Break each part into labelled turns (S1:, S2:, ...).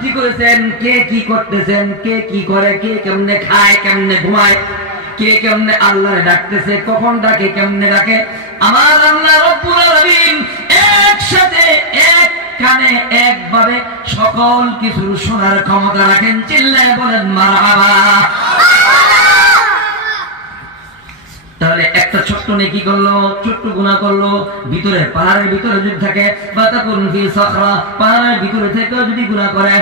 S1: সৃষ্টি করেছেন? কে কি করতেছেন? কে কি করে? কে কেমনে খায়? কেমনে ঘুমায়? কে কেমনে আল্লাহরে ডাকতেছে? কখন ডাকে? কেমনে ডাকে? আমার আল্লাহ রব্বুল আলামিন একসাথে, এক কানে, একভাবে সকল কিছুর শোনার ক্ষমতা রাখেন। চিল্লায় বলেন, মারহাবা। তাহলে একটা নেকি করল? ছোট্ট গুণা করল। ভিতরে পাহাড়ের ভিতরে যদি থাকে বা তাকুন ফি সাখরা। পাহাড়ের ভিতরে থেকে যদি গুণা করে,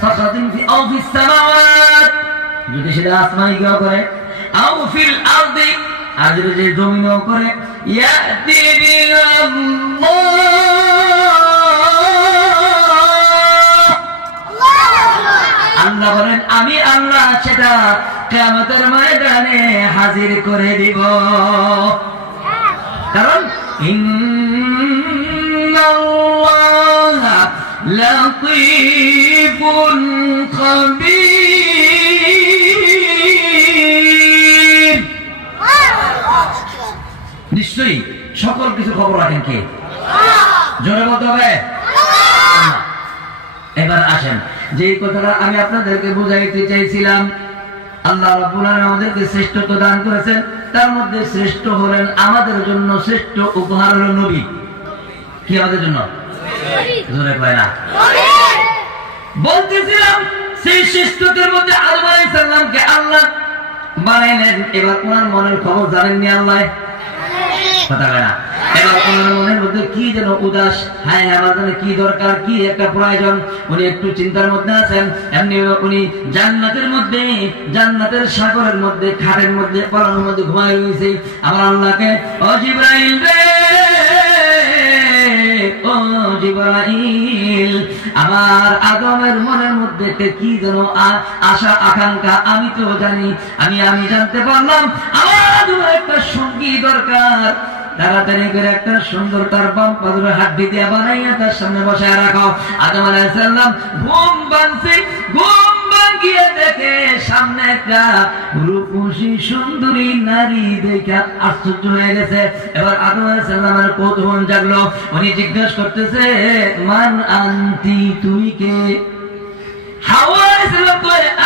S1: সাখরাতিন ফি ফিস সামাওয়াত। যদি সেটা আসমানি কেউ করে, আও ফিল আরদি। আর যদি যে জমিনও করে আল্লাহ বলেন, আমি আল্লাহ সেটা কেমতের ময়দানে হাজির করে দিব। কারণ নিশ্চয়ই সকল কিছু খবর রাখেন কে? জোরে বলতে হবে? এবার আসেন। যে কথাটা আমি আপনাদেরকে বুঝাইতে চাইছিলাম আল্লাহ রাব্বুল আলামিন আমাদেরকে শ্রেষ্ঠত্ব দান করেছেন। তার মধ্যে শ্রেষ্ঠ হলেন আমাদের জন্য শ্রেষ্ঠ উপহার হলো নবী। কি আমাদের জন্য? জোরে কয় না। বলতেছিলাম সেই শ্রেষ্ঠত্বের মধ্যে আল্লাহ আলাইহিস সালামকে আল্লাহ বানাইলেন। এবার ওনার মনের খবর জানেননি আল্লাহ? কথা না এবার ওনার মনের মধ্যে কি যেন উদাস হ্যাঁ আমার জন্য কি দরকার, কি একটা প্রয়োজন? উনি একটু চিন্তার মধ্যে আছেন। এমনি উনি জান্নাতের মধ্যে, জান্নাতের সাগরের মধ্যে, খাটের মধ্যে পড়ানোর মধ্যে ঘুমাই রয়েছে। আমার আল্লাহকে, ও জিব্রাইল রে, ও জিব্রাইল, আমার আদমের মনের মধ্যে কি যেন আশা, আকাঙ্ক্ষা, আমি তো জানি, আমি আমি জানতে পারলাম, আমার আদমের একটা সঙ্গী দরকার। তাড়াতাড়ি করে একটা সুন্দর তার বাম হাড্ডি দিয়ে বানাইয়া তার সামনে বসায় রাখো। আদম ঘুম ভাঙছে, ঘুম ভাঙিয়ে দেখে সামনে একটা রূপসী সুন্দরী নারী দেখে আশ্চর্য হয়ে গেছে। এবার আদম কৌতূহল জাগলো। উনি জিজ্ঞেস করতেছে, মান কে? হাওয়া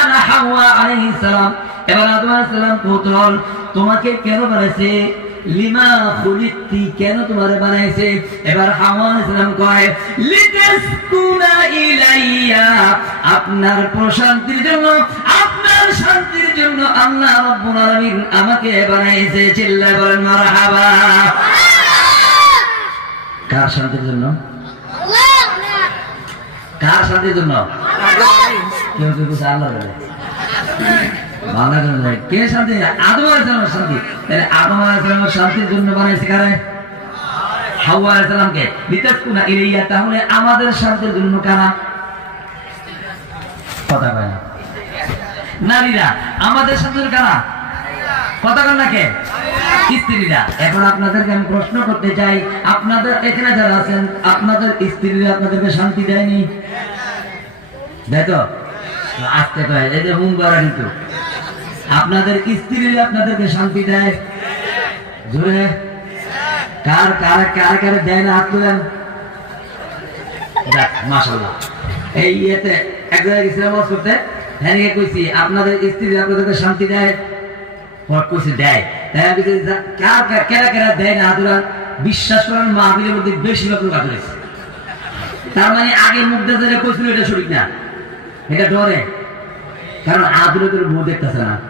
S1: আনা হাওয়া আলাইহিস সালাম। এবার আদম কৌতূহল, তোমাকে কেন বানাইছে? লিমা খুলিকতি কেন তোমারে বানাইছে? এবার হাওয়া আলাইহিস সালাম কয় লিতাসকুনা ইলাইয়া আপনার প্রশান্তির জন্য আপনার শান্তির জন্য আল্লাহ রাব্বুল আলামিন আমাকে বানাইছে। চিল্লায় বলেন মারহাবা। কার শান্তির জন্য? কার শান্তির জন্য? কেউ কেউ আল্লাহ আমাদের শান্তির জন্য কারা? কথা নারীরা, আমাদের শান্তির কারা? কথা স্ত্রীরা। এখন আপনাদেরকে আমি প্রশ্ন করতে চাই, আপনাদের এখানে যারা আছেন, আপনাদের স্ত্রীরা আপনাদেরকে শান্তি দেয়নি? দেখো আসতে কয়, এই যে হুম কিন্তু। আপনাদের স্ত্রীরা আপনাদেরকে শান্তি দেয়। কার কার কার কার দেয় না হাত তুলেন? যাক, মাশাআল্লাহ। এই ইয়েতে এক জায়গায় করতে হ্যাঁ কইছি আপনাদের স্ত্রী আপনাদেরকে শান্তি দেয়? কইছি দেয়। কার কার- দেয় না বিশ্বাস করেন মাহফিলের মধ্যে বেশি লোক তার মানে আগে মুখ যেটা কইছিল এটা সঠিক না। এটা ডরে কারণ আদুরে তোর বউ দেখতেছে না।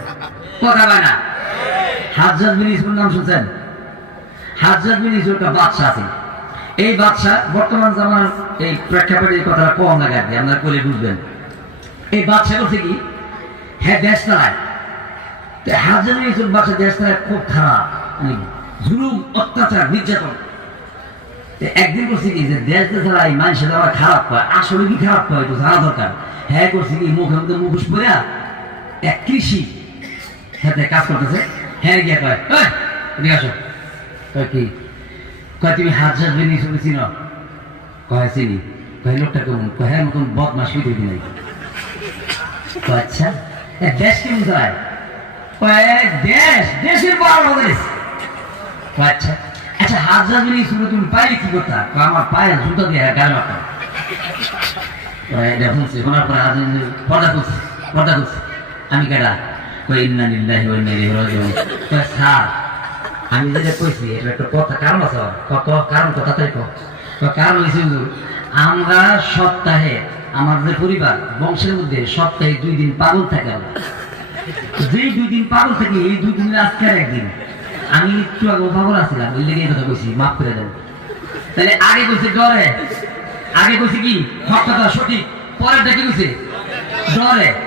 S1: কথা না। হাজরাত বিন ইসুর নাম শুনছেন? হাজরাত বিন ইসুর একটা বাদশা আছে। এই বাদশা বর্তমান জামানার এই প্রেক্ষাপটে এই কথাটা কম লাগে আর কি, আপনারা করে বুঝবেন। এই বাদশা করছে কি? হ্যাঁ দেশ চালায় তো হাজরাত বিন ইসুর বাদশা দেশ চালায় খুব খারাপ মানে জুলুম অত্যাচার নির্যাতন। একদিন করছে কি যে দেশ দেশ চালায় মানুষের আবার খারাপ হয় আসলে কি খারাপ হয় তো জানা দরকার। হ্যাঁ করছি কি মধ্যে মুখোশ পরে এক কৃষি হাতে কাজ করতেছে। হ্যাঁ গিয়া কয় "ওই, এদিকে আসো। কয় কি? কয় তুমি হাত সাত বেরিয়ে শুনে চিনো? কয় চিনি। কয় লোকটা কেমন? কয় হ্যাঁ মতন বদমাস হইতে নাই আচ্ছা দেশ কেমন কয় "এ, দেশ দেশের বড় দেশ আচ্ছা আচ্ছা হাত সাত বেরিয়ে শুনে তুমি পাইলে কি করতা? আমার পায়ে জুতো দিয়ে গায়ে মারতাম। পর্দা খুলছি পর্দা খুলছি। আমি কেডা? আমি যেটা কইছি, এটা একটা কথা কারণ আছে কত কারণ কথা তাই কারণ হুজুর, আমরা সপ্তাহে আমাদের পরিবার, বংশের মধ্যে সপ্তাহে দুই দিন পাগল থাকে যেই দুই দিন পাগল থাকে, এই দুই দিনের আজকের একদিন। আমি একটু আগে পাগল আসছিলাম ওই লেগে কথা কইছি, মাফ করে দেন। তাহলে আগে কইছে ডরে। আগে কইছে কি? কথা সঠিক। পরে দেখে কইছে? ডরে।